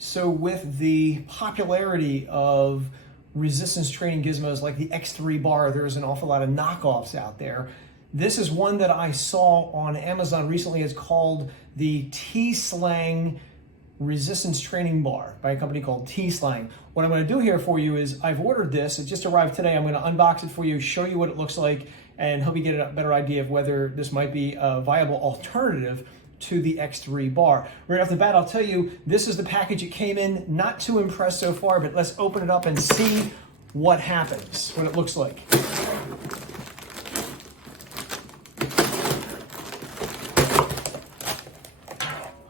So with the popularity of resistance training gizmos like the X3 bar, there's an awful lot of knockoffs out there. This is one that I saw on Amazon recently. It's called the TESLANG Resistance Training Bar by a company called TESLANG. What I'm going to do here for you is I've ordered this. It just arrived today. I'm going to unbox it for you, show you what it looks like, and help you get a better idea of whether this might be a viable alternative to the X3 bar. Right off the bat, I'll tell you, this is the package it came in. Not too impressed so far, but let's open it up and see what happens, what it looks like.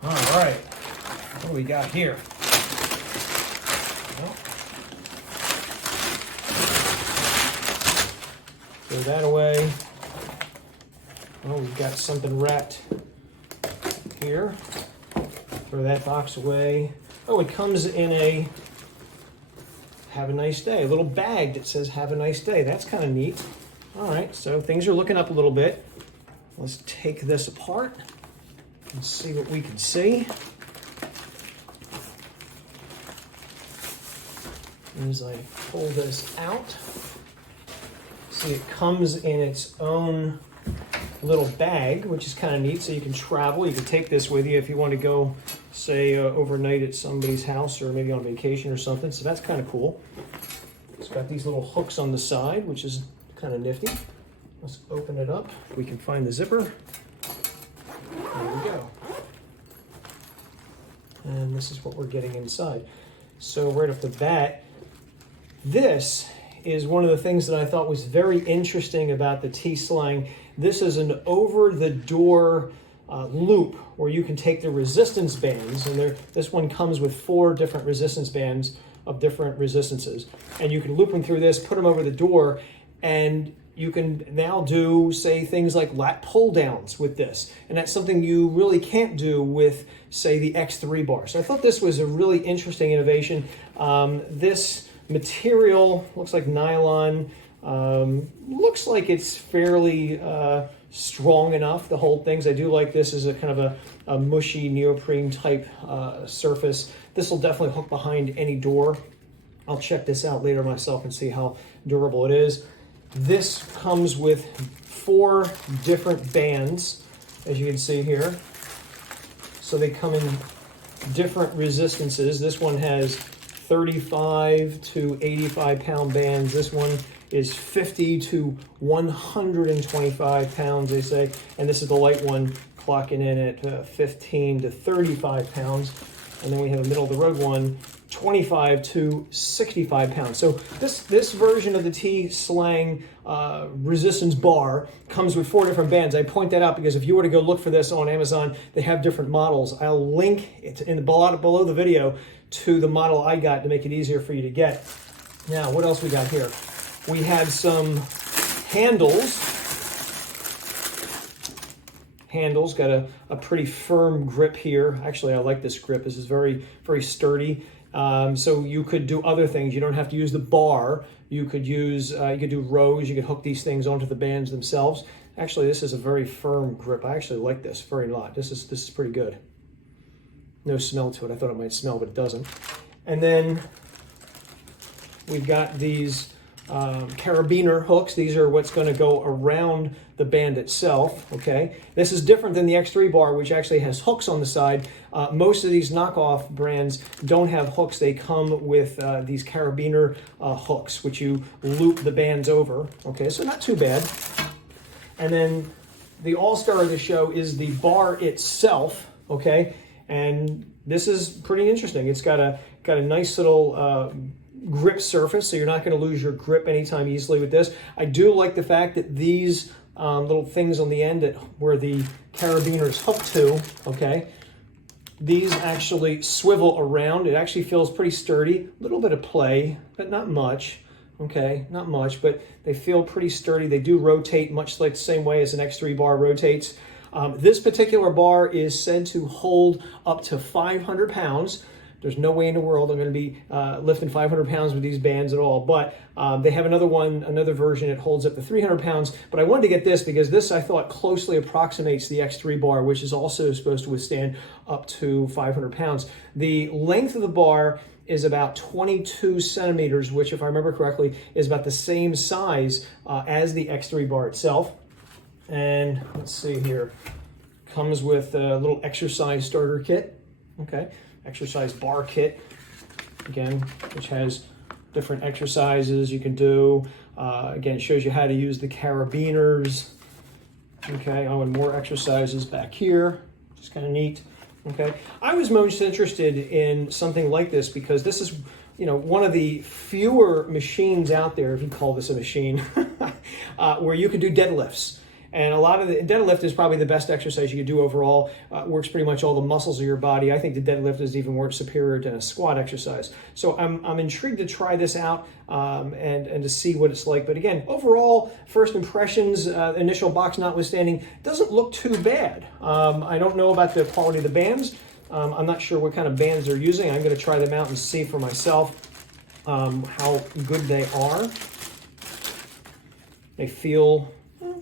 All right, what do we got here? Well, throw that away. Oh, we've got something wrapped here. Throw that box away. Oh, it comes in a have a nice day, a little bag that says have a nice day. That's kind of neat. All right, so things are looking up a little bit. Let's take this apart and see what we can see. As I pull this out, see it comes in its own little bag, which is kind of neat, so you can travel. You can take this with you if you want to go, say, overnight at somebody's house or maybe on vacation or something, so that's kind of cool. It's got these little hooks on the side, which is kind of nifty. Let's open it up. We can find the zipper. There we go. And this is what we're getting inside. So right off the bat, this is one of the things that I thought was very interesting about the TESLANG. This is an over-the-door loop where you can take the resistance bands, and this one comes with 4 different resistance bands of different resistances, and you can loop them through this, put them over the door, and you can now do, say, things like lat pull downs with this, and that's something you really can't do with, say, the X3 bar. So I thought this was a really interesting innovation. This material looks like nylon. Looks like it's fairly strong enough to hold things. I do like this as a kind of a mushy neoprene type surface. This will definitely hook behind any door. I'll check this out later myself and see how durable it is. This comes with 4 different bands, as you can see here. So they come in different resistances. This one has 35 to 85 pound bands. This one is 50 to 125 pounds, they say. And this is the light one, clocking in at 15 to 35 pounds. And then we have a middle of the road one, 25 to 65 pounds. So this version of the TESLANG resistance bar comes with 4 different bands. I point that out because if you were to go look for this on Amazon, they have different models. I'll link it in the below the video to the model I got to make it easier for you to get. Now, what else we got here? We have some handles. Handles got a pretty firm grip here. Actually, I like this grip. This is very, very sturdy. So you could do other things. You don't have to use the bar. You could use, you could do rows. You could hook these things onto the bands themselves. Actually, this is a very firm grip. I actually like this very lot. This is pretty good. No smell to it. I thought it might smell, but it doesn't. And then we've got these carabiner hooks. These are what's going to go around the band itself, okay? This is different than the X3 bar, which actually has hooks on the side. Most of these knockoff brands don't have hooks. They come with these carabiner hooks, which you loop the bands over, okay? So not too bad. And then the all-star of the show is the bar itself, okay? And this is pretty interesting. It's got a nice little grip surface, so you're not going to lose your grip anytime easily with this. I do like the fact that these little things on the end where the carabiners hook to, okay, these actually swivel around. It actually feels pretty sturdy. A little bit of play, but not much. Okay, not much, but they feel pretty sturdy. They do rotate much like the same way as an X3 bar rotates. This particular bar is said to hold up to 500 pounds. There's no way in the world I'm going to be lifting 500 pounds with these bands at all. But they have another version. It holds up to 300 pounds. But I wanted to get this because this, I thought, closely approximates the X3 bar, which is also supposed to withstand up to 500 pounds. The length of the bar is about 22 centimeters, which, if I remember correctly, is about the same size as the X3 bar itself. And let's see here, comes with a little exercise starter kit, okay, exercise bar kit, again, which has different exercises you can do. Again, it shows you how to use the carabiners, okay, and more exercises back here, which is kind of neat. Okay, I was most interested in something like this because this is, one of the fewer machines out there, if you call this a machine, where you can do deadlifts. And a lot of the deadlift is probably the best exercise you can do overall. Works pretty much all the muscles of your body. I think the deadlift is even more superior than a squat exercise. So I'm intrigued to try this out and to see what it's like. But again, overall, first impressions, initial box notwithstanding, doesn't look too bad. I don't know about the quality of the bands. I'm not sure what kind of bands they're using. I'm going to try them out and see for myself how good they are. They feel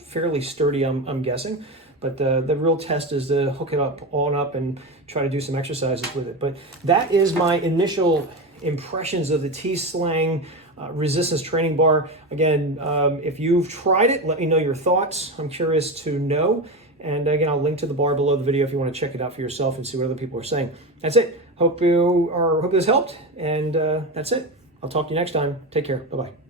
fairly sturdy, I'm guessing, but the real test is to hook it on up and try to do some exercises with it. But that is my initial impressions of the TESLANG Resistance Training Bar. Again, if you've tried it, let me know your thoughts. I'm curious to know. And again, I'll link to the bar below the video if you want to check it out for yourself and see what other people are saying. That's it. Hope this helped, and that's it. I'll talk to you next time. Take care. Bye-bye.